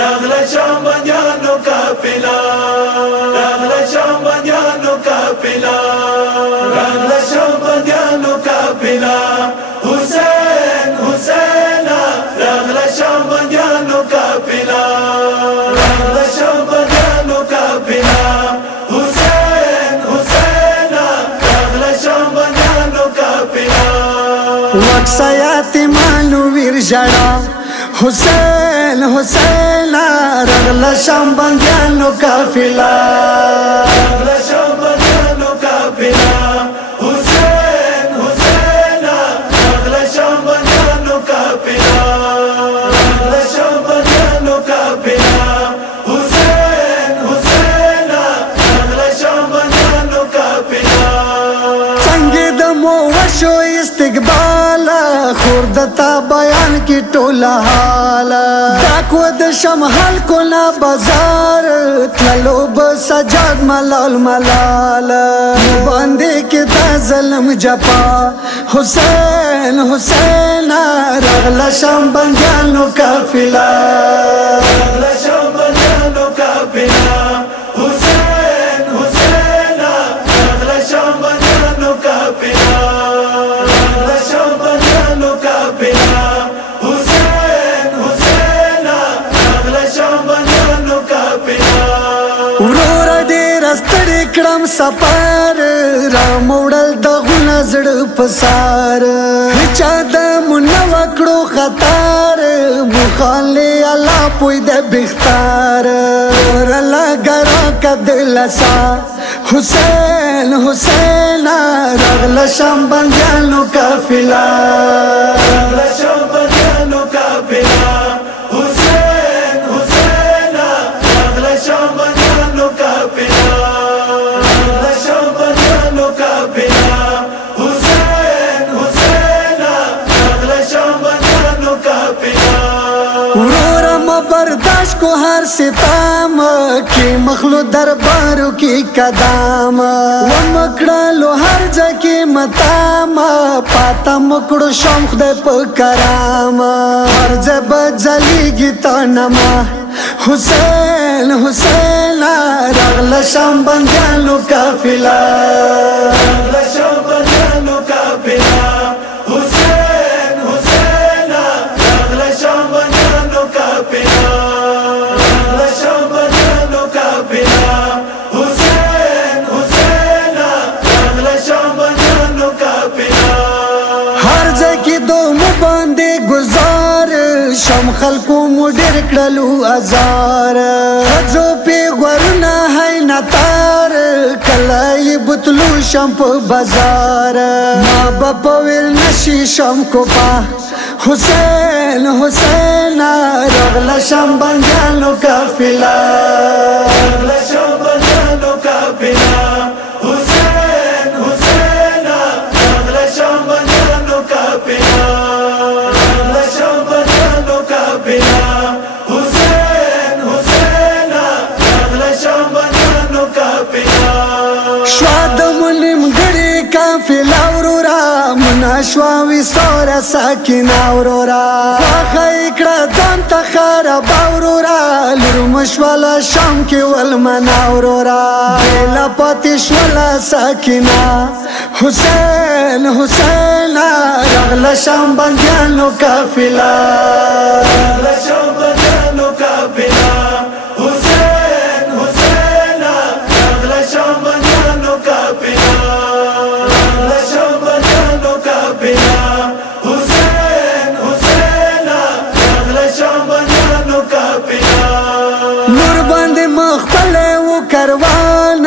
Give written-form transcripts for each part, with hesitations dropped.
راغله شام بندیانو قافله راغله شام بندیانو قافله راغله شام بندیانو قافله حسین حسین راغله شام بندیانو قافله راغله شام بندیانو قافله حسین حسین راغله شام بندیانو قافله وکسا یتیمانو ویر ژړا حسین حسین راغله شام بندیانو قافله راغله شام بندیانو قافله حسین حسین راغله شام بندیانو قافله راغله شام بندیانو قافله حسین حسین راغله شام بندیانو قافله څنګه د مو وشو استقبال خوردتا بیان کی ټوله حال ډاکو د شمحل کولا بازار تللو به سجاد ملال ملال باندې کې دا ظلم جپا حسین حسین راغله شام بندیانو قافله راغله شام بندیانو قافله حسین حسین راغله شام بندیانو قافله راغله شام بندیانو قافله حسین حسین راغله شام بندیانو قافله ورور ډېر ستړي کړم سفر را موړل دغونه زړه پسار هیچا د مونږ وکړو خطر مخالي الله پوی د بختار ورلا ګرا کدلسا حسین حسین راغله شام بندیانو قافله راغله شام بندیانو قافله حسین حسین راغله شام بندیانو قافله راغله شام بندیانو قافله حسین حسین راغله شام بندیانو قافله ورورا برداشت کو هر ستام کی مخلو دربارو کی قدام و مکڑلو هر جکی متام پاتا مکڑو شام خدای پا کرام هر جب جلیگی تانما حسین حسین راغله شام بندیانو قافله راغله شام بندیانو قافله حسین حسین راغله شام بندیانو قافله راغله شام بندیانو قافله حسین حسین راغله شام بندیانو قافله هر جکی دو مباندې گزار شم خلکو مو ډېر کړلو ازار ښځو پیغورونه هی نتار کله یې بوتلو شم په بازار ما به په ویل نشي شم کوپا حسین حسین راغله شام بندیانو قافله راغله شام بندیانو قافله حسین حسین راغله شام بندیانو قافله راغله شام بندیانو قافله حسین حسین راغله شام بندیانو قافله شوا د مونیم ګړي قافله ورورا منا شوا وی سوره ساکینه ورورا واخه کړه ځان ته خراب ورورا لور مشواله شام کې ول منا ورورا بلا پاتې شواله ساکینه حسین حسین راغله شام بندیانو قافله راغله شام بندیانو قافله حسین حسین راغله شام بندیانو قافله راغله شام بندیانو قافله حسین حسین راغله شام بندیانو قافله نور باندې مخبل و کاروان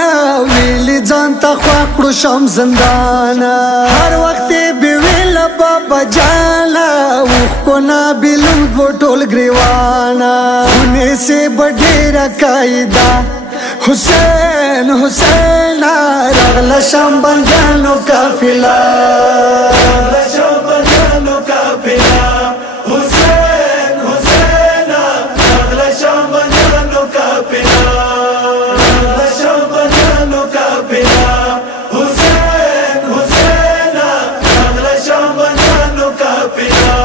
ویلی ځان ته خوا کړو شم زندان هر وخت به ویل بابا جانا وخ نا بلم ټول گریوانا خونه سے بډیرا قاعده حسین حسین راغله شام بندیانو قافله راغله شام بندیانو قافله حسین حسین راغله شام بندیانو قافله راغله شام بندیانو قافله حسین حسین راغله شام بندیانو قافله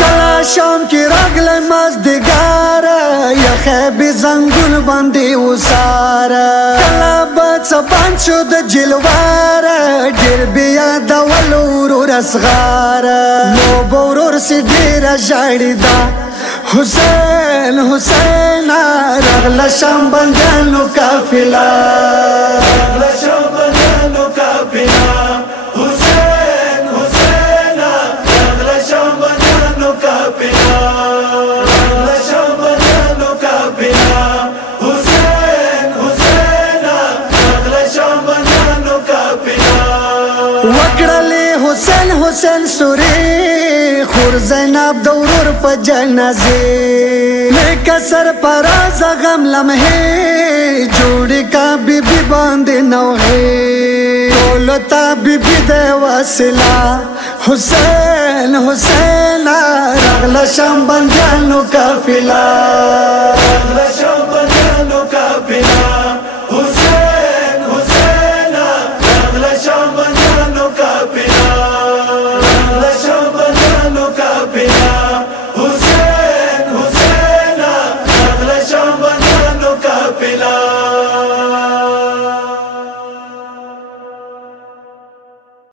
کلا شام کی راغله مازدگار خیبی زنگون باندې وساره کله به څه بند شو د جلواره ډېر بیا د ولو ورور اصغاره نو به ورور سي ډېره ژاړي دا حسین حسین راغله شام بندیانو قافله راغله شام بندیانو قافله حسین حسین راغله شام بندیانو قافله راغله شام بندیانو قافله حسین حسین راغله شام بندیانو قافله وکړلې حسین حسین سوري خور زینب د ورور په جنازې لیکه سرفراز غم لمحې جوړې کا بیبي باندې نوحې ټولو ته بیبي د وسیله حسین حسین راغله شام بندیانو قافله